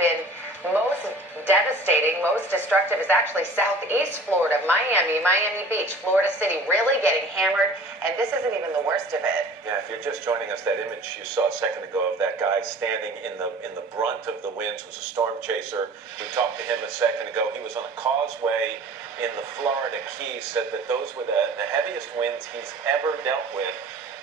been most devastating, most destructive is actually southeast Florida, Miami Beach, Florida City, really getting hammered, and this isn't even the worst of it. Yeah, if you're just joining us, that image you saw a second ago of that guy standing in the brunt of the winds was a storm chaser. We talked to him a second ago. He was on a causeway in the Florida Keys, said that those were the heaviest winds he's ever dealt with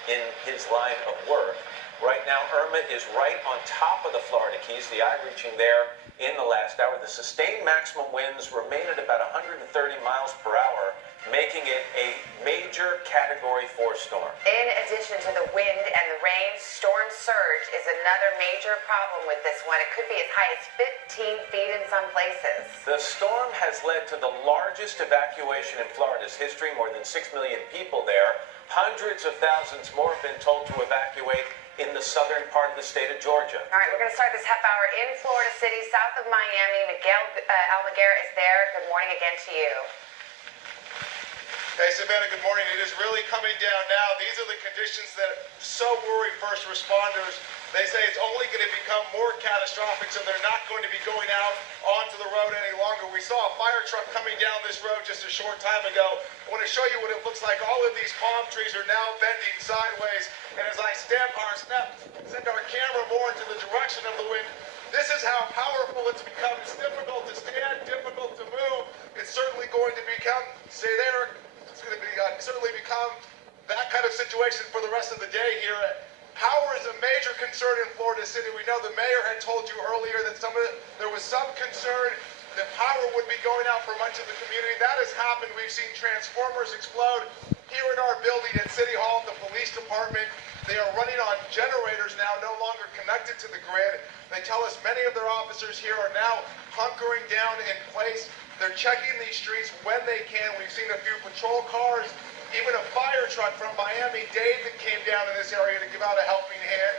in his line of work. Right now, Irma is right on top of the Florida Keys, the eye reaching there in the last hour. The sustained maximum winds remain at about 130 miles per hour, making it a major Category 4 storm. In addition to the wind and the rain, storm surge is another major problem with this one. It could be as high as 15 feet in some places. The storm has led to the largest evacuation in Florida's history, more than 6 million people there. Hundreds of thousands more have been told to evacuate in the southern part of the state of Georgia. All right, we're going to start this half hour in Florida City, south of Miami. Miguel Almaguer is there. Good morning again to you. Hey, Savannah, good morning. It is really coming down now. These are the conditions that so worry first responders. They say it's only going to become more catastrophic, so they're not going to be going out onto the road any longer. We saw a fire truck coming down this road just a short time ago. I want to show you what it looks like. All of these palm trees are now bending sideways, and as I send our camera more into the direction of the wind, this is how powerful it's become. It's difficult to stand, difficult to move. It's certainly going to become, stay there, it's going to be certainly become that kind of situation for the rest of the day here. Power is a major concern in Florida City. We know the mayor had told you earlier that there was some concern that power would be going out for much of the community. That has happened. We've seen transformers explode here in our building at City Hall, at the police department. They are running on generators now, no longer connected to the grid. They tell us many of their officers here are now hunkering down in place. They're checking these streets when they can. We've seen a few patrol cars, even a fire truck from Miami-Dade that came down in this area to give out a helping hand.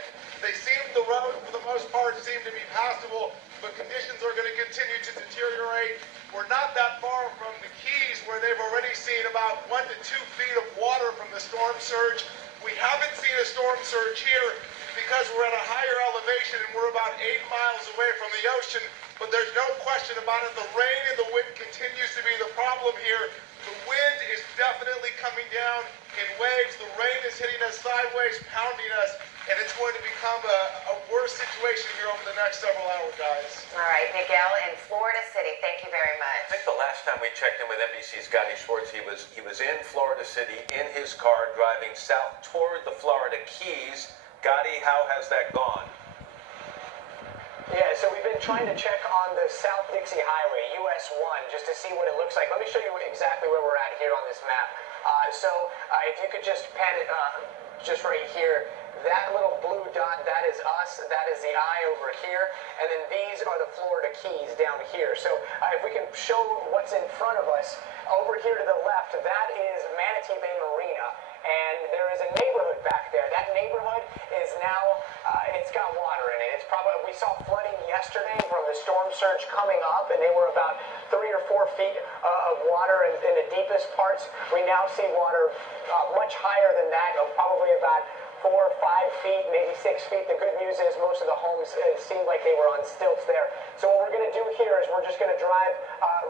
The road, for the most part, seem to be passable, but conditions are going to continue to deteriorate. We're not that far from the Keys, where they've already seen about 1 to 2 feet of water from the storm surge. We haven't seen a storm surge here because we're at a higher elevation and we're about 8 miles away from the ocean, but there's no question about it. The rain and the wind continues to be the problem here. The wind is definitely coming down in waves. The rain is hitting us sideways, pounding us, and it's going to become a worse situation here over the next several hours, guys. All right, Miguel in Florida City, thank you very much. I think the last time we checked in with NBC's Scotty Schwartz, he was in Florida City in his car driving south toward the Florida Keys. Gotti, how has that gone? Yeah, so we've been trying to check on the South Dixie Highway, US 1, just to see what it looks like. Let me show you exactly where we're at here on this map. If you could just pan it just right here, that little blue dot, that is us, that is the eye over here, and then these are the Florida Keys down here. So if we can show what's in front of us, over here to the left, that is Manatee Bay Marina, and there is a neighborhood back there. That neighborhood is now, it's got water in it. It's probably, we saw flooding yesterday from the storm surge coming up, and they were about 3 or 4 feet of water in the deepest parts. We now see water much higher than that, probably about 4 or 5 feet, maybe 6 feet. The good news is most of the homes seemed like they were on stilts there. So what we're going to do here is we're just going to drive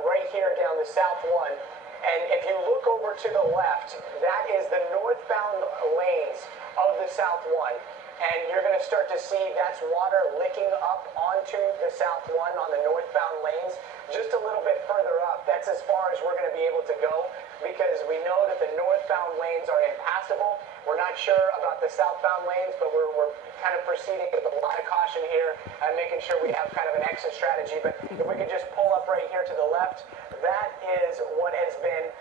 right here down the South 1. And if you look over to the left, that is the northbound lanes of the South 1. And you're going to start to see that's water licking up onto the South 1 on the northbound lanes. Just a little bit further up, that's as far as we're going to be able to go, because we know that the northbound lanes are impassable. We're not sure about the southbound lanes, but we're kind of proceeding with a lot of caution here and making sure we have kind of an exit strategy. But if we could just pull up right here to the left, that is what has been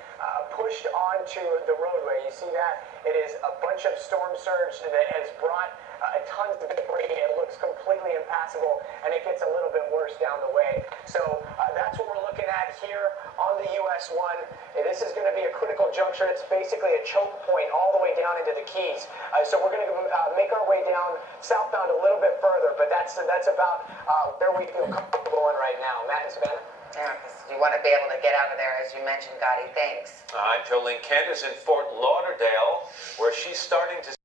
pushed onto the roadway. You see that? It is a bunch of storm surge that has brought tons of debris. It looks completely impassable, and it gets a little bit worse down the way. So that's what we're looking at here on the US 1. This is going to be a critical juncture. It's basically a choke point all the way down into the Keys. So we're going to make our way down southbound a little bit further, but that's about where we feel comfortable going right now. Matt and Savannah? Yeah, because you want to be able to get out of there, as you mentioned, Gotti. Thanks. Jolene Kent is in Fort Lauderdale, where she's starting to